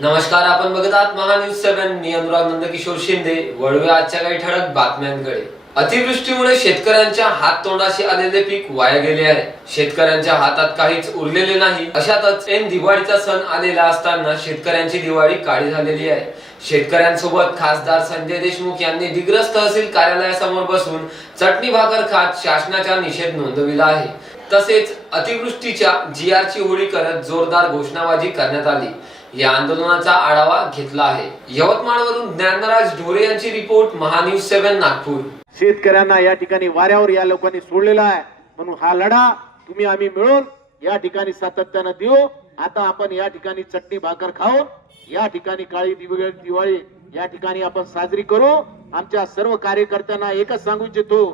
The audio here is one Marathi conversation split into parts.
नमस्कार आपण बघत आहात महा न्यूज सेव्हन. मी अनुराग नंदकिशोर शिंदे. वळवे आजच्या काही ठळक बातम्यांकडे. अतिवृष्टीमुळे शेतकऱ्यांच्या हात तोंडाशी आलेले पीक वाया गेले आहे. शेतकऱ्यांच्या हातात काहीच उरलेले नाही. अशातच ऐन दिवाळीचा सण आलेला असताना शेतकऱ्यांची दिवाळी काळी झालेली आहे. शेतकऱ्यांसोबत खासदार संजय देशमुख यांनी दिग्रस तहसील कार्यालयासमोर बसून चटणी भाकर खात शासनाचा निषेध नोंदविला आहे. तसेच अतिवृष्टीच्या जी ची होळी करत जोरदार घोषणाबाजी करण्यात आली. या आंदोलनाचा आढावा घेतला आहे. यवतमाळवरून ज्ञानराज ढोरे यांची रिपोर्ट महान्यूज सेव्हन नागपूर. शेतकऱ्यांना या ठिकाणी वाऱ्यावर या लोकांनी सोडलेला आहे. म्हणून हा लढा तुम्ही आम्ही मिळून या ठिकाणी सातत्यानं देऊ. आता आपण या ठिकाणी चटणी भाकर खाऊन या ठिकाणी काळी दिवाळी या ठिकाणी आपण साजरी करू. आमच्या सर्व कार्यकर्त्यांना एकच सांगू इच्छितो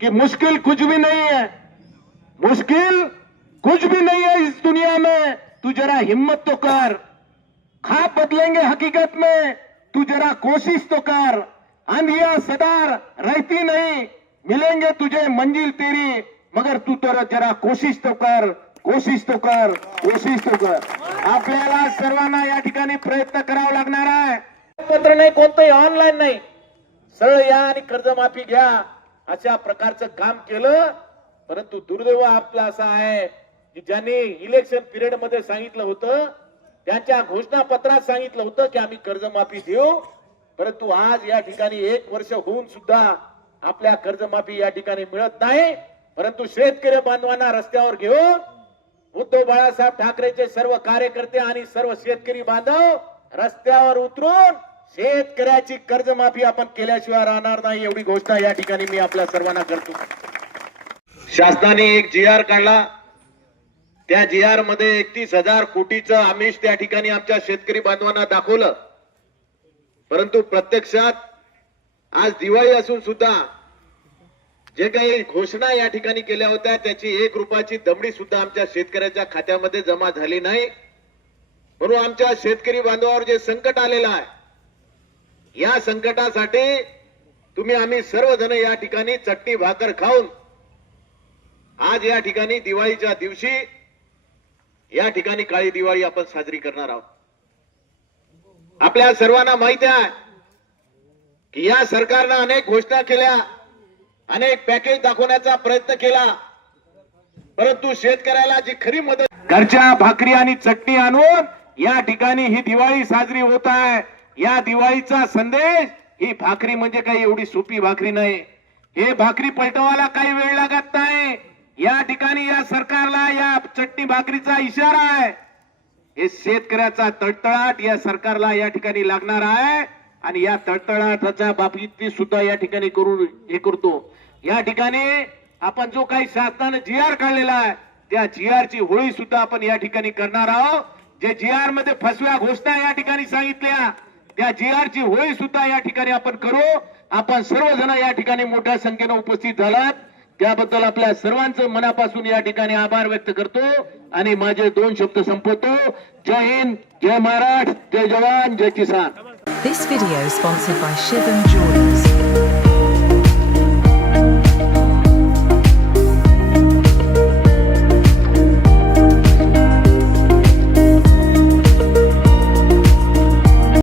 की मुश्किल कुछ भी नहीं है मुश्किल कुछ भी नहीं है इस दुनिया में. तू जरा हिम्मत तो कर. खाप बदलेंगे हकीकत में। तू जरा कोशिश तो कर। आंधिया सदार रहती नहीं। मिलेंगे तुझे मंजिल तेरी। मगर तू तर जरा कोशिश तो कर। कोशिश तो कर। कोशिश तो कर। आपल्याला सर्वांना या ठिकाणी प्रयत्न करावा लागणार आहे. पत्र नाही कोणतंही ऑनलाईन नाही. सरळ या आणि कर्जमाफी घ्या. अशा प्रकारचं काम केलं. परंतु दुर्दैव आपला असा आहे की ज्यांनी इलेक्शन पिरियडमध्ये सांगितलं होतं त्यांच्या घोषणापत्रात सांगितलं होतं की आम्ही कर्जमाफी देऊ. परंतु आज या ठिकाणी एक वर्ष होऊन सुद्धा आपल्या कर्जमाफी या ठिकाणी मिळत नाही. परंतु शेतकरी बांधवांना रस्त्यावर घेऊन उद्धव बाळासाहेब ठाकरेचे सर्व कार्यकर्ते आणि सर्व शेतकरी बांधव रस्त्यावर उतरून शेतकऱ्याची कर्जमाफी आपण केल्याशिवाय राहणार नाही एवढी घोषणा या ठिकाणी मी आपल्या सर्वांना करतो. शासनाने एक जी आर काढला. त्या जी आरमध्ये एकतीस हजार कोटीचं आमिष त्या ठिकाणी आमच्या शेतकरी बांधवांना दाखवलं. परंतु प्रत्यक्षात आज दिवाळी असून सुद्धा जे काही घोषणा या ठिकाणी केल्या होत्या त्याची एक रुपयाची दमडी सुद्धा आमच्या शेतकऱ्याच्या खात्यामध्ये जमा झाली नाही. म्हणून आमच्या शेतकरी बांधवावर जे संकट आलेलं आहे या संकटासाठी तुम्ही आम्ही सर्वजण या ठिकाणी चटणी भाकर खाऊन आज या ठिकाणी दिवाळीच्या दिवशी या ठिकाणी काळी दिवाळी आपण साजरी करणार आहोत. आपल्या सर्वांना माहिती आहे की या सरकारनं अनेक घोषणा केल्या अनेक पॅकेज दाखवण्याचा प्रयत्न केला. परंतु शेतकऱ्याला जी खरी मदत घरच्या भाकरी आणि चटणी आणून या ठिकाणी ही दिवाळी साजरी होत आहे. या दिवाळीचा संदेश ही भाकरी म्हणजे काही एवढी सोपी भाकरी नाही. हे भाकरी पलटवायला काही वेळ लागत नाही. या ठिकाणी या सरकारला या चटणी भाकरीचा इशारा आहे. हे शेतकऱ्याचा तळतळाट या सरकारला या ठिकाणी लागणार आहे आणि या तळतळाटाच्या बाबतीत सुद्धा या ठिकाणी करून हे करतो. या ठिकाणी आपण जो काही शासनाने जी आर काढलेला आहे त्या जी आर ची होळी सुद्धा आपण या ठिकाणी करणार आहोत. जे जी आरमध्ये फसव्या घोषणा या ठिकाणी सांगितल्या त्या जी आर ची होळी सुद्धा या ठिकाणी आपण करू. आपण सर्वजण या ठिकाणी मोठ्या संख्येनं उपस्थित झालात. त्याबद्दल आपल्या सर्वांचं मनापासून या ठिकाणी आभार व्यक्त करतो आणि माझे दोन शब्द संपवतो जय हिंद जय महाराष्ट्र जय जवान जय किसान This video is sponsored by Shivam Jewelry.